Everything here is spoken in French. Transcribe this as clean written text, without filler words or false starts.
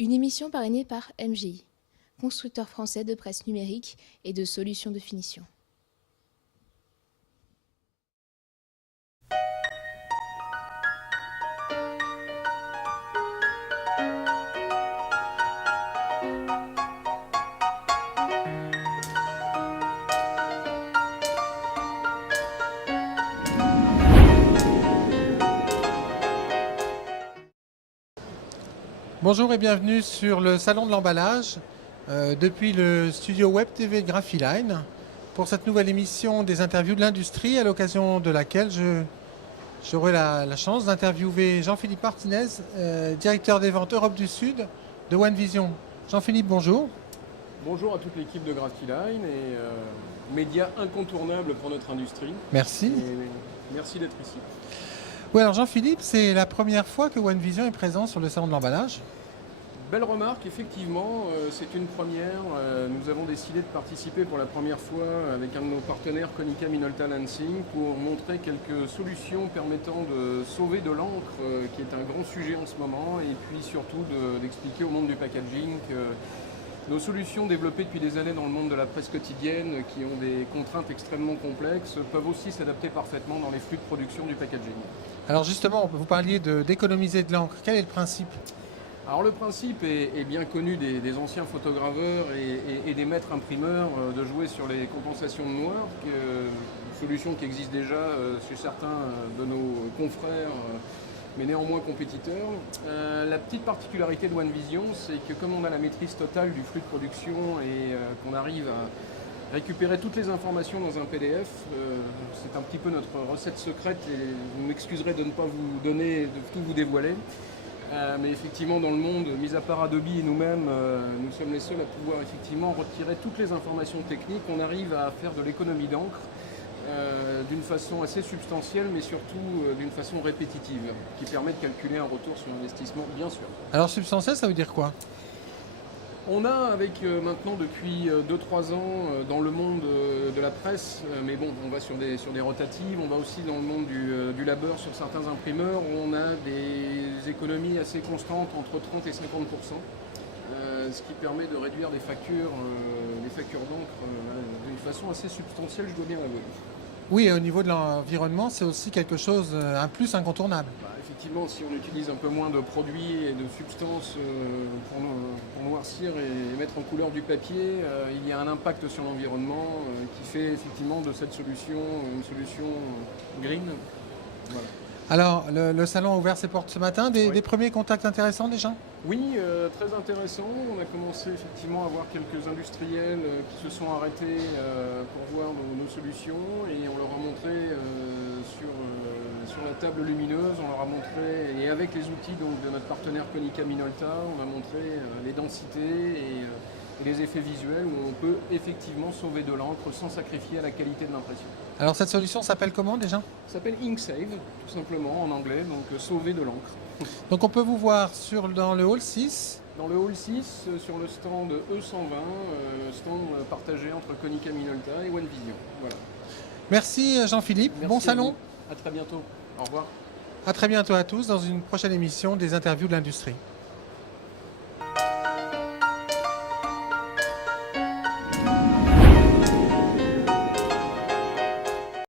Une émission parrainée par MGI, constructeur français de presse numérique et de solutions de finition. Bonjour et bienvenue sur le salon de l'emballage depuis le studio Web TV de Graphiline pour cette nouvelle émission des interviews de l'industrie à l'occasion de laquelle j'aurai la chance d'interviewer Jean-Philippe Martinez, directeur des ventes Europe du Sud de OneVision. Jean-Philippe, bonjour. Bonjour à toute l'équipe de Graphiline et média incontournable pour notre industrie. Merci. Et merci d'être ici. Oui, alors Jean-Philippe, c'est la première fois que OneVision est présent sur le salon de l'emballage. Belle remarque, effectivement, c'est une première. Nous avons décidé de participer pour la première fois avec un de nos partenaires, Konica Minolta Lansing, pour montrer quelques solutions permettant de sauver de l'encre, qui est un grand sujet en ce moment, et puis surtout d'expliquer au monde du packaging que nos solutions développées depuis des années dans le monde de la presse quotidienne, qui ont des contraintes extrêmement complexes, peuvent aussi s'adapter parfaitement dans les flux de production du packaging. Alors justement, vous parliez d'économiser de l'encre. Quel est le principe ? Alors le principe est bien connu des anciens photograveurs et des maîtres imprimeurs de jouer sur les compensations de noir, une solution qui existe déjà chez certains de nos confrères, mais néanmoins compétiteurs. La petite particularité de OneVision, c'est que comme on a la maîtrise totale du flux de production et qu'on arrive à récupérer toutes les informations dans un PDF, c'est un petit peu notre recette secrète et vous m'excuserez de ne pas vous donner, de tout vous dévoiler. Mais effectivement, dans le monde, mis à part Adobe et nous-mêmes, nous sommes les seuls à pouvoir effectivement retirer toutes les informations techniques. On arrive à faire de l'économie d'encre d'une façon assez substantielle, mais surtout d'une façon répétitive, qui permet de calculer un retour sur investissement, bien sûr. Alors substantiel, ça veut dire quoi ? On a avec maintenant depuis 2-3 ans dans le monde de la presse, mais bon, on va sur des rotatives, on va aussi dans le monde du labeur sur certains imprimeurs, où on a des économies assez constantes entre 30 et 50%, ce qui permet de réduire des factures d'encre d'une façon assez substantielle, je dois bien l'avouer. Oui, et au niveau de l'environnement, c'est aussi quelque chose, un plus incontournable. Effectivement, si on utilise un peu moins de produits et de substances pour noircir et mettre en couleur du papier, il y a un impact sur l'environnement qui fait effectivement de cette solution une solution green. Voilà. Alors, le salon a ouvert ses portes ce matin, Oui. des premiers contacts intéressants déjà ? Oui, très intéressant. On a commencé effectivement à voir quelques industriels qui se sont arrêtés pour voir nos solutions et on leur a montré sur la table lumineuse, on leur a montré, et avec les outils donc, de notre partenaire Konica Minolta, on a montré les densités et les effets visuels où on peut effectivement sauver de l'encre sans sacrifier à la qualité de l'impression. Alors cette solution s'appelle comment déjà ? Ça s'appelle InkSave, tout simplement en anglais, donc sauver de l'encre. Donc on peut vous voir dans le hall 6. Dans le hall 6, sur le stand E120, stand partagé entre Konica Minolta et OneVision. Voilà. Merci Jean-Philippe, Merci bon à salon. vous. À très bientôt. Au revoir. À très bientôt à tous dans une prochaine émission des interviews de l'industrie.